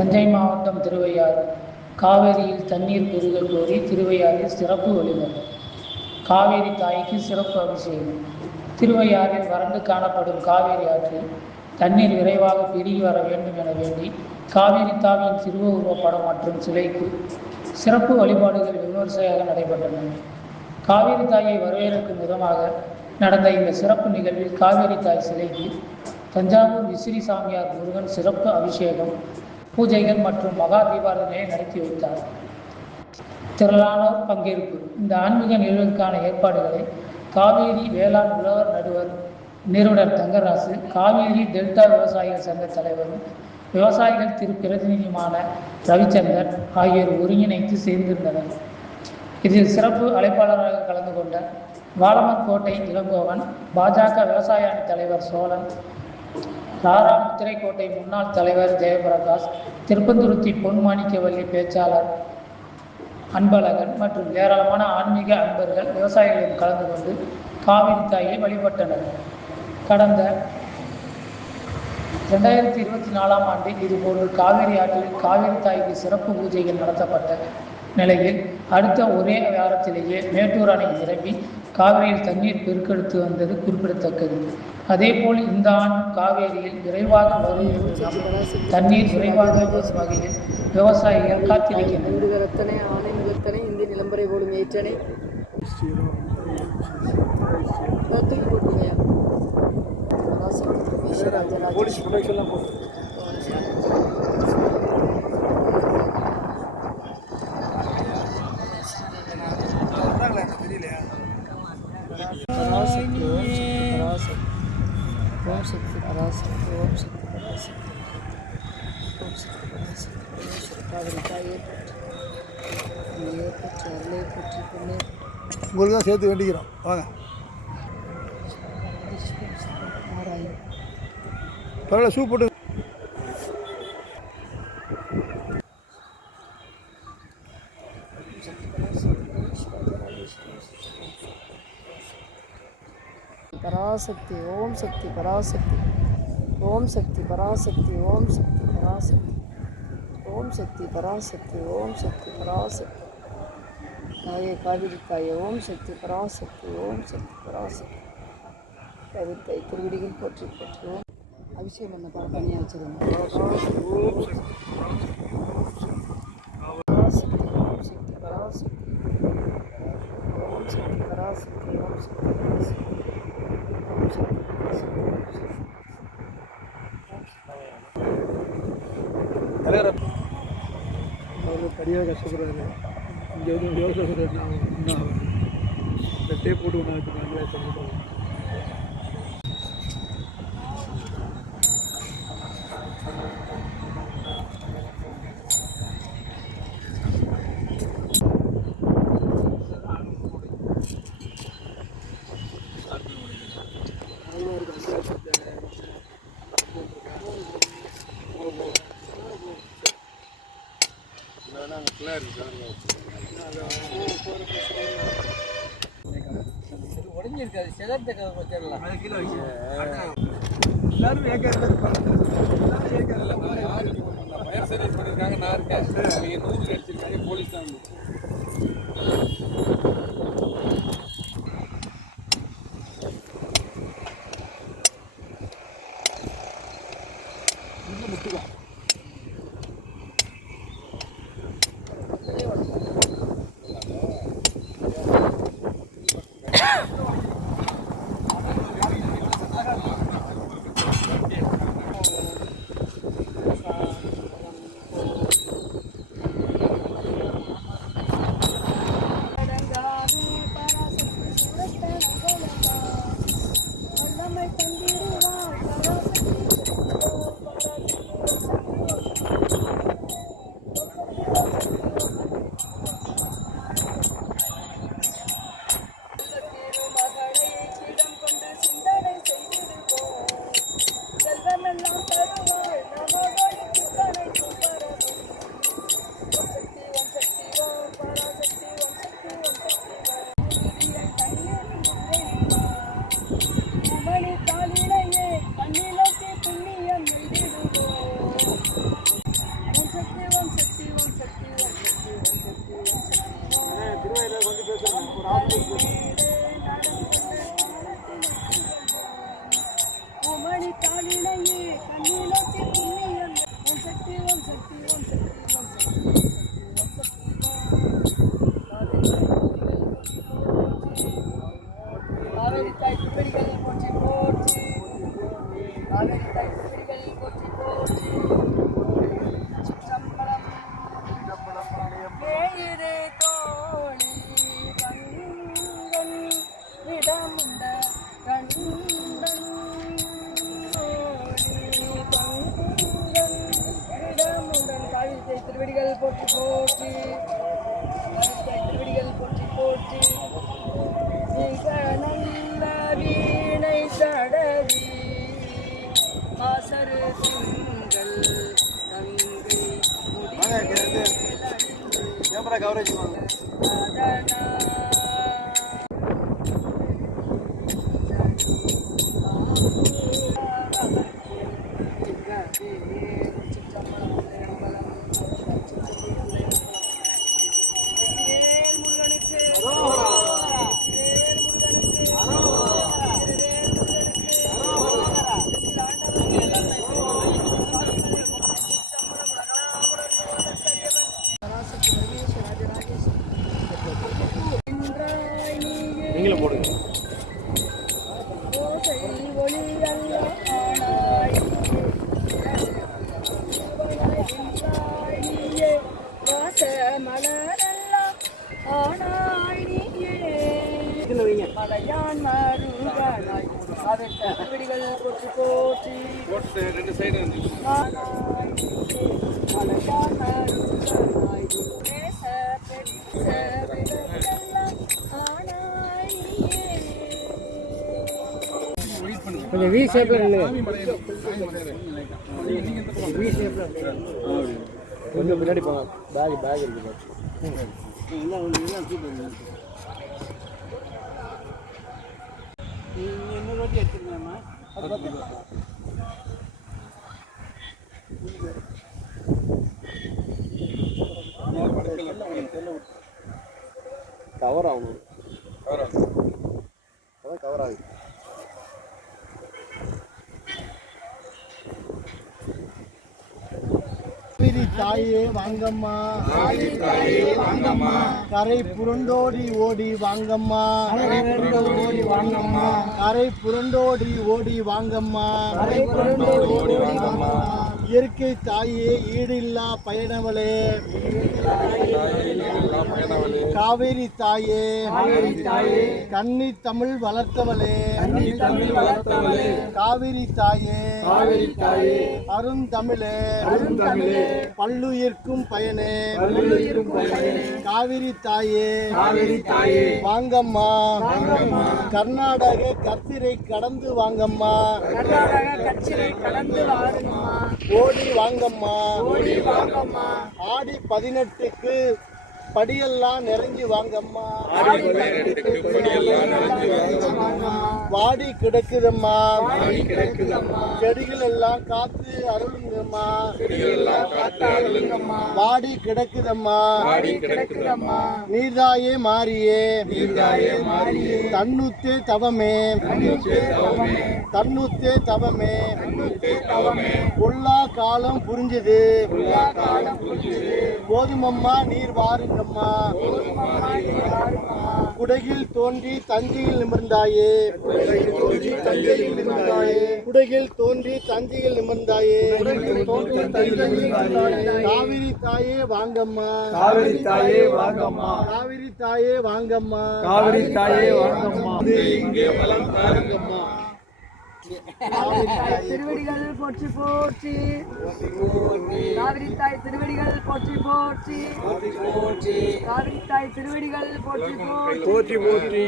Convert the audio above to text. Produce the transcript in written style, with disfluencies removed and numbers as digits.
தஞ்சை மாவட்டம் திருவையாறு. காவேரியில் தண்ணீர் பெருக கோரி திருவையாறில் சிறப்பு வழிபாடு. காவேரி தாய்க்கு சிறப்பு அபிஷேகம். திருவையாறில் வறண்டு காணப்படும் காவேரி ஆற்றில் தண்ணீர் விரைவாக பெருகி வர வேண்டும் என வேண்டி காவேரி தாயின் திருவுருவப் படம் மற்றும் சிலைக்கு சிறப்பு வழிபாடுகள் விமர்சையாக நடைபெற்றன. காவேரி தாயை வரவேற்கும் விதமாக நடந்த இந்த சிறப்பு நிகழ்வில் காவேரி தாய் சிலைக்கு தஞ்சாவூர் விசிறி சாமியார் முருகன் சிறப்பு அபிஷேகம், பூஜைகள் மற்றும் மகா தீபாராதனையை நடத்தி வைத்தார். திரளானோர் பங்கேற்பு. இந்த ஆன்மீக நிகழ்வுக்கான ஏற்பாடுகளை காவேரி வேளாண் உழவர் நடுவர் நிறுவனர் தங்கராசு, காவேரி டெல்டா விவசாயிகள் சங்க தலைவரும் விவசாயிகள் பிரதிநிதியுமான ரவிச்சந்தர் ஆகியோர் ஒருங்கிணைத்து சேர்ந்திருந்தனர். இதில் சிறப்பு அழைப்பாளராக கலந்து கொண்ட வாலமன் கோட்டை இளங்கோவன், பாஜக விவசாய அணி தலைவர் சோழன், ராராமுத்திரைக்கோட்டை முன்னாள் தலைவர் ஜெயபிரகாஷ், திருப்பந்துருத்தி பொன்மாணிக்கவல்லி பேச்சாளர் அன்பழகன் மற்றும் ஏராளமான ஆன்மீக அன்பர்கள் விவசாயிகளும் கலந்து கொண்டு காவிரி தாயை வழிபட்டனர். கடந்த 2024ஆம் ஆண்டில் இதுபோன்று காவிரி ஆற்றில் காவிரி தாய்க்கு சிறப்பு பூஜைகள் நடத்தப்பட்ட நிலையில் அடுத்த ஒரே வாரத்திலேயே மேட்டூர் அணை நிரம்பி காவிரியில் தண்ணீர் பெருக்கெடுத்து வந்தது குறிப்பிடத்தக்கது. அதேபோல் இந்த ஆண்டு காவேரியில் விரைவாக வரும் தண்ணீர் விரைவாக வரும் வகையில் விவசாயிகள் காத்திருக்கின்றனர். இந்திய நிலம்பரை போடும் ஏற்றனை ஓம் சக்தி பராசக்தி, ஓம் சக்தி பராசக்தி, ஓம் சக்தி பராசக்தி. காவிரி தாயை பற்றி அருளை பற்றி பொண்ணு உங்களுக்கு தான் சேர்த்து வேண்டிக்கிறோம். வாங்க பரவாயில்ல, ஷூ போட்டு பராசக்தி. ஓம் சக்தி பராசக்தி, ஓம் சக்தி பராசக்தி, ஓம் சக்தி பராசக்தி, ஓம் சக்தி பராசக்தி, ஓம் சக்தி பராசக்தி. தாயே காவிரி தாயே, ஓம் சக்தி பராசக்தி, ஓம் சக்தி பராசக்தி. காவிரி தாய் திருவிடிகள் போற்றி போற்றுவோம். அபிஷேகம் பண்ண பணியாக வச்சிருந்தோம். பராசக்தி, ஓம் சக்தி பராசக்தி, ஓம் சக்தி பராசக்தி, ஓம் சக்தி பராசக்தி. அவர் கடியாக கஷ்டப்படுறாரு. இங்கே வந்து விவசாயம் என்ன டேப் போட்டு ஒன்று வச்சுருக்காங்க. உடஞ்சிருக்காது, சிதறத்தை வச்சிடலாம். எல்லாரும் ஃபயர் சர்வீஸ் பண்ணியிருக்காங்க. நான் இருக்கேன், அவங்க 100 அடிச்சிருக்காங்க. போலீஸ் தான் முட்டுதான். போற்றி போற்றி திருவடிகள் போற்றி போற்றி மிக நல்ல வீணை தடவி மாசரு திங்கள் தங்கை கேமரா கவரேஜ் நீங்களும் போடுங்க. திருவடிகள் போற்றி போற்றி போட்டு ரெண்டு சைடு கொஞ்சம் வி ஷேப்ல கொஞ்சம் முன்னாடி போங்க. பேக் இருக்கு. இன்னொரு வாட்டி எடுத்துக்கலாமா? கவர் ஆகணும். கவர் ஆகுது. தாயே வாங்கம்மா, கரை புரண்டோடி ஓடி வாங்கம்மா, கரை புரண்டோடி ஓடி வாங்கம்மா, இயற்கை தாயே ஈடில்லா பயணவளே, காவேரி தாயே கன்னி தமிழ் வளர்த்தவளே, காவேரி தாயே அருந்தமிழே பல்லுயிர்க்கும் பயனே, காவிரி தாயே வாங்கம்மா, கர்நாடக கத்திரை கடந்து வாங்கம்மா, ஓடி வாங்கம்மா, ஆடி 18க்கு படியெல்லாம் நிறைஞ்சு வாங்கம்மா, வாடி கிடக்குதம்மா, செடிகள் எல்லாம் காத்து அருளுங்கம்மா, வாடி கிடக்குதம்மா, நீர்தாயே மாறியே தன்னுத்தே தவமே, தன்னுத்தே தவமே, பொல்லா காலம் புரிஞ்சது, போதுமம்மா நீர் வாருங்கம்மா, குடகில் தோன்றி தஞ்சையில் நிமிர்ந்தாயே, குடகில் தோன்றி தஞ்சையில் நிமிர்ந்தாயே, காவிரி தாயே வாங்கம்மா, காவிரி தாயே வாங்கம்மா, காவிரி தாயே வாங்கம்மா, காவிரி தாயே வாங்கம்மா, இங்கே வளம் தாருங்கம்மா. திருவடிகள் போற்றி போற்றி, காவிரி தாய் திருவடிகள் போற்றி போற்றி, காவிரி தாய் திருவடிகள் போற்றி போற்றி.